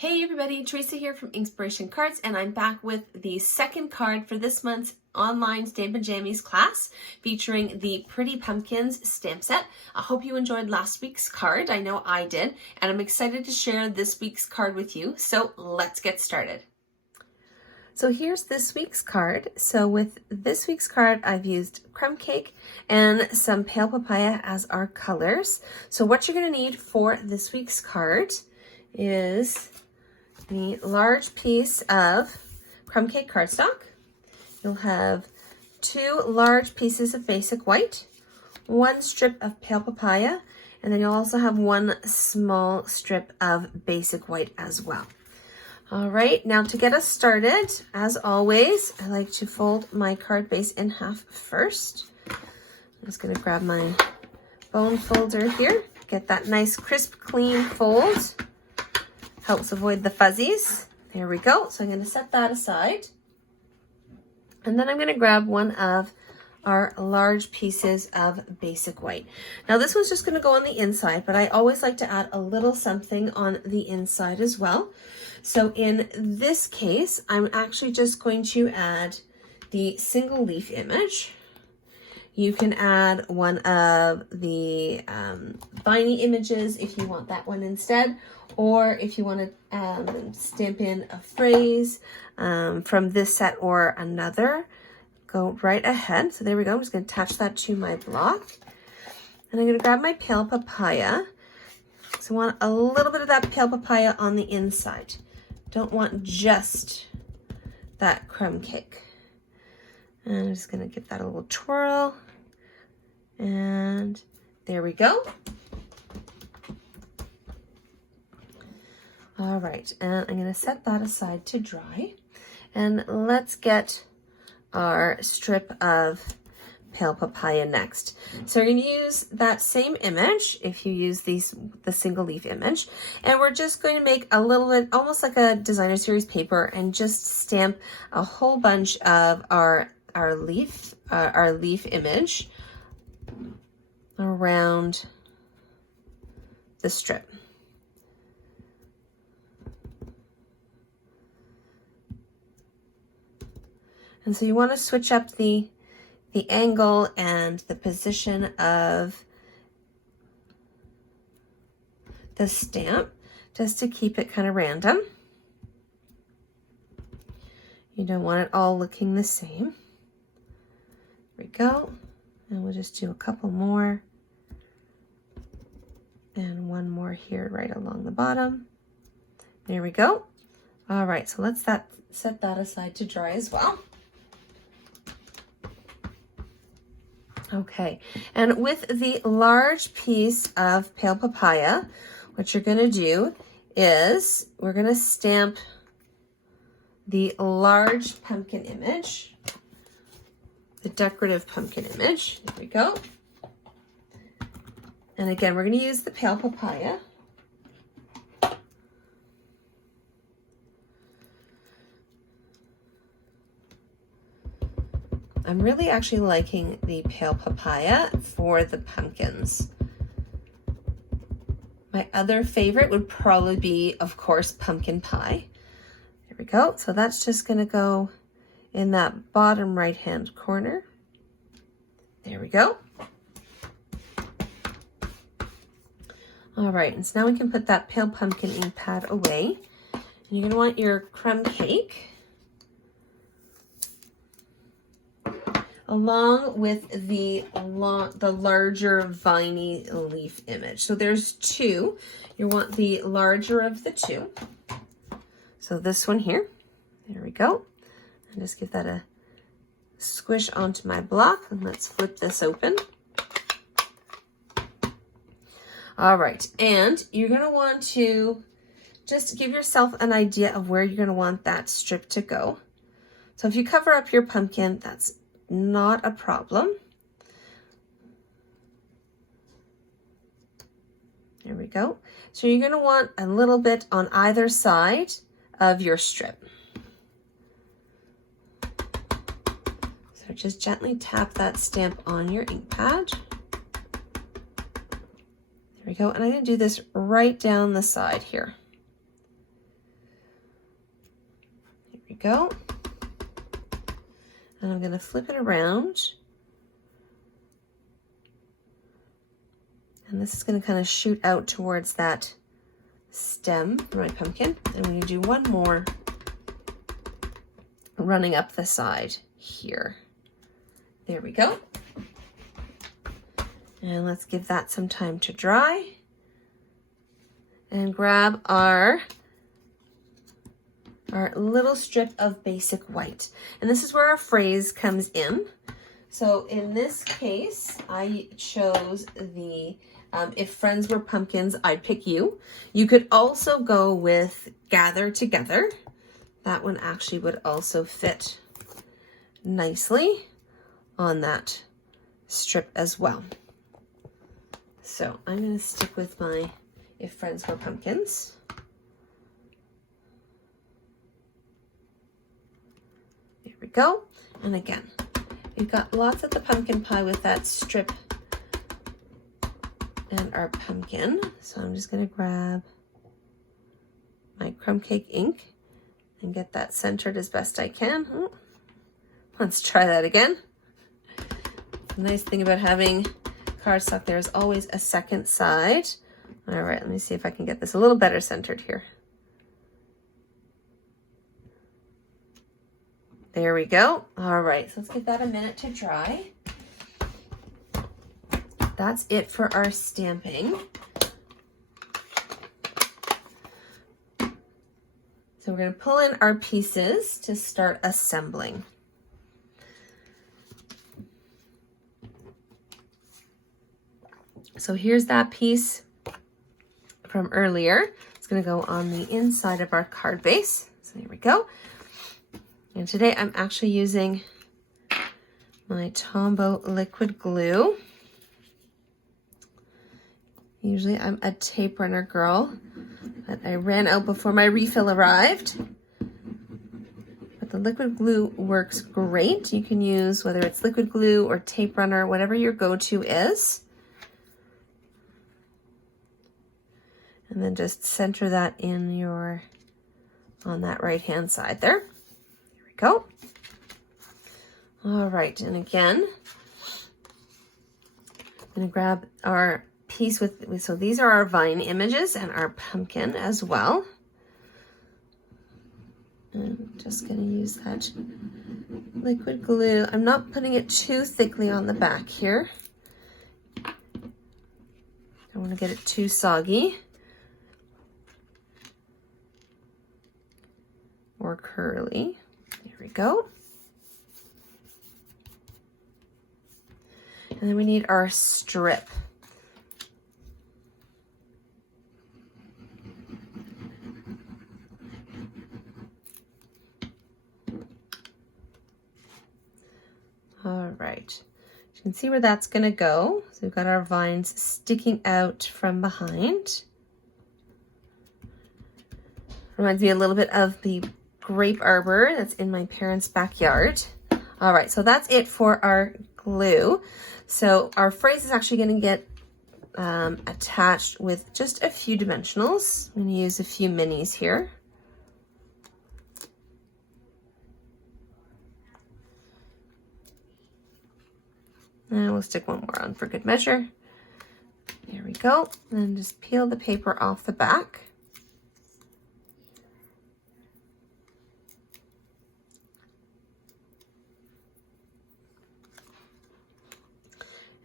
Hey everybody, Teresa here from Inspiration Cards, and I'm back with the second card for this month's online Stamp Jammies class featuring the Pretty Pumpkins stamp set. I hope you enjoyed last week's card. I know I did, and I'm excited to share this week's card with you. So let's get started. So here's this week's card. So with this week's card, I've used crumb cake and some pale papaya as our colors. So what you're going to need for this week's card is the large piece of crumb cake cardstock. You'll have 2 large pieces of basic white, 1 strip of pale papaya, and then you'll also have 1 small strip of basic white as well. All right, now to get us started, as always, I like to fold my card base in half first. I'm just going to grab my bone folder here, get that nice crisp, clean fold. Helps avoid the fuzzies. There we go. So I'm going to set that aside. And then I'm going to grab one of our large pieces of basic white. Now this one's just going to go on the inside, but I always like to add a little something on the inside as well. So in this case, I'm actually just going to add the single leaf image. You can add one of the viney images if you want that one instead, or if you want to stamp in a phrase from this set or another, go right ahead. So there we go. I'm just going to attach that to my block. And I'm going to grab my pale papaya. So I want a little bit of that pale papaya on the inside. Don't want just that crumb cake. And I'm just going to give that a little twirl. And there we go. All right, and I'm going to set that aside to dry. And let's get our strip of pale papaya next. So we're going to use that same image if you use the single leaf image. And we're just going to make a little bit, almost like a designer series paper, and just stamp a whole bunch of our leaf image around the strip. And so you want to switch up the angle and the position of the stamp just to keep it kind of random. You don't want it all looking the same. There we go. And we'll just do a couple more. And one more here right along the bottom. There we go. All right, so let's set that aside to dry as well. Okay, and with the large piece of pale papaya, what you're going to do is we're going to stamp the large pumpkin image, the decorative pumpkin image. There we go. And again, we're going to use the pale papaya. I'm really actually liking the pale papaya for the pumpkins. My other favorite would probably be, of course, pumpkin pie. There we go. So that's just going to go in that bottom right-hand corner. There we go. All right, and so now we can put that pale pumpkin ink pad away. And you're going to want your crumb cake along with the larger viney leaf image. So there's 2. You want the larger of the 2. So this one here. There we go. And just give that a squish onto my block, and let's flip this open. All right, and you're going to want to just give yourself an idea of where you're going to want that strip to go. So if you cover up your pumpkin, that's not a problem. There we go. So you're going to want a little bit on either side of your strip. So just gently tap that stamp on your ink pad. There we go. And I'm going to do this right down the side here. go. And I'm going to flip it around. And this is going to kind of shoot out towards that stem for my pumpkin. And I'm going to do one more running up the side here. There we go. And let's give that some time to dry. And grab our little strip of basic white. And this is where our phrase comes in. So in this case, I chose the, if friends were pumpkins, I'd pick you. You could also go with gather together. That one actually would also fit nicely on that strip as well. So I'm going to stick with my if friends were pumpkins. There we go. And again, we've got lots of the pumpkin pie with that strip and our pumpkin. So I'm just going to grab my crumb cake ink and get that centered as best I can. Oh, let's try that again. The nice thing about having cardstock, there's always a second side. All right, let me see if I can get this a little better centered here. There we go. All right, so let's give that a minute to dry. That's it for our stamping. So we're going to pull in our pieces to start assembling. So here's that piece from earlier. It's going to go on the inside of our card base. So here we go. And today I'm actually using my Tombow liquid glue. Usually I'm a tape runner girl, but I ran out before my refill arrived. But the liquid glue works great. You can use whether it's liquid glue or tape runner, whatever your go-to is. And then just center that in your, on that right-hand side there. There we go. All right, and again, I'm gonna grab our piece with, so these are our vine images and our pumpkin as well. And just gonna use that liquid glue. I'm not putting it too thickly on the back here. Don't wanna get it too soggy or curly. There we go. And then we need our strip. All right, you can see where that's gonna go. So we've got our vines sticking out from behind. Reminds me a little bit of the grape arbor that's in my parents' backyard. All right, so that's it for our glue. So our phrase is actually going to get attached with just a few dimensionals. I'm going to use a few minis here. And we'll stick one more on for good measure. There we go. And just peel the paper off the back.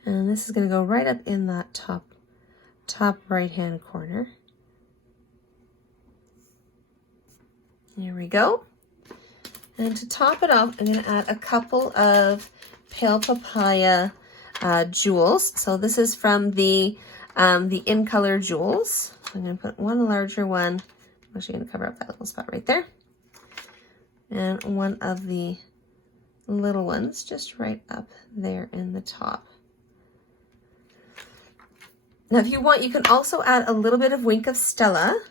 And this is going to go right up in that top right-hand corner. There we go. And to top it off, I'm going to add a couple of pale papaya jewels. So this is from the In Color jewels. I'm going to put one larger one. I'm actually going to cover up that little spot right there. And one of the little ones just right up there in the top. Now, if you want, you can also add a little bit of Wink of Stella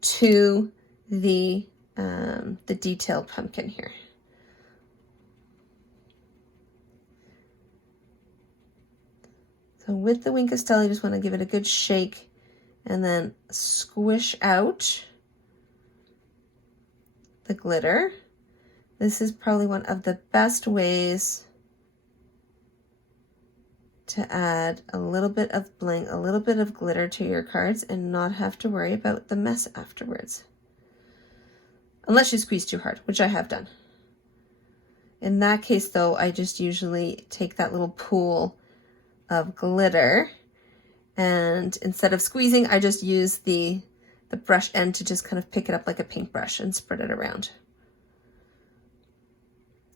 to the detailed pumpkin here. So with the Wink of Stella, you just want to give it a good shake and then squish out the glitter. This is probably one of the best ways to add a little bit of bling, a little bit of glitter to your cards and not have to worry about the mess afterwards. Unless you squeeze too hard, which I have done. In that case though, I just usually take that little pool of glitter, and instead of squeezing, I just use the brush end to just kind of pick it up like a paintbrush and spread it around.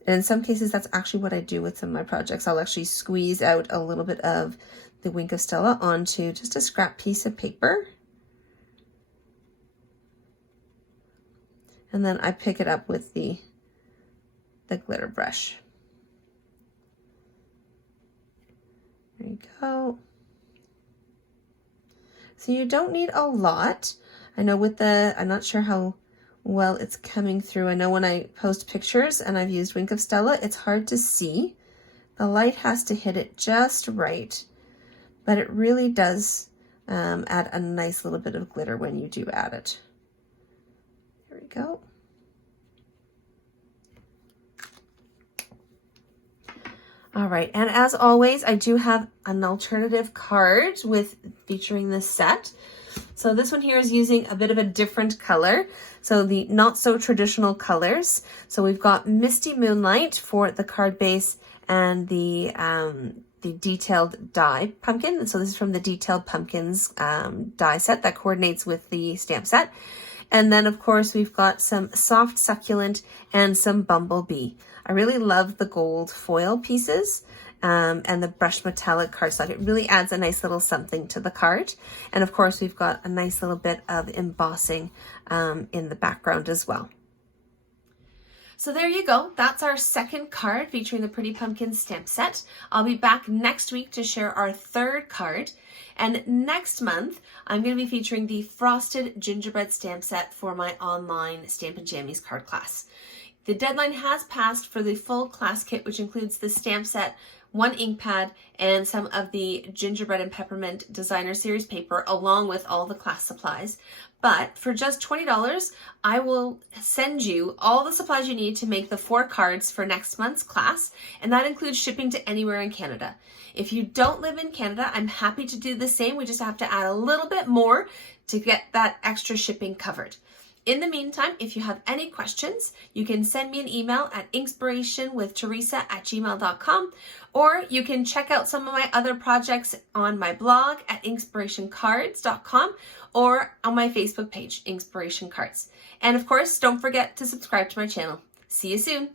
And in some cases, that's actually what I do with some of my projects. I'll actually squeeze out a little bit of the Wink of Stella onto just a scrap piece of paper. And then I pick it up with the glitter brush. There you go. So you don't need a lot. I know with I'm not sure how well it's coming through. I know when I post pictures and I've used Wink of Stella, it's hard to see. The light has to hit it just right, but it really does add a nice little bit of glitter when you do add it. There we go. All right, and as always, I do have an alternative card featuring this set. So this one here is using a bit of a different color. So the not so traditional colors. So we've got Misty Moonlight for the card base and the detailed die pumpkin. So this is from the Detailed Pumpkins die set that coordinates with the stamp set. And then of course we've got some Soft Succulent and some Bumblebee. I really love the gold foil pieces and the brushed metallic cardstock. It really adds a nice little something to the card. And of course we've got a nice little bit of embossing in the background as well. So there you go. That's our second card featuring the Pretty Pumpkins stamp set. I'll be back next week to share our third card. And next month, I'm going to be featuring the Frosted Gingerbread stamp set for my online Stamp Jammies card class. The deadline has passed for the full class kit, which includes the stamp set, one ink pad, and some of the Gingerbread and Peppermint Designer Series paper, along with all the class supplies. But for just $20, I will send you all the supplies you need to make the 4 cards for next month's class, and that includes shipping to anywhere in Canada. If you don't live in Canada, I'm happy to do the same. We just have to add a little bit more to get that extra shipping covered. In the meantime, if you have any questions, you can send me an email at inkspirationwiththeresa@gmail.com, or you can check out some of my other projects on my blog at inkspirationcards.com or on my Facebook page, Inkspiration Cards. And of course, don't forget to subscribe to my channel. See you soon.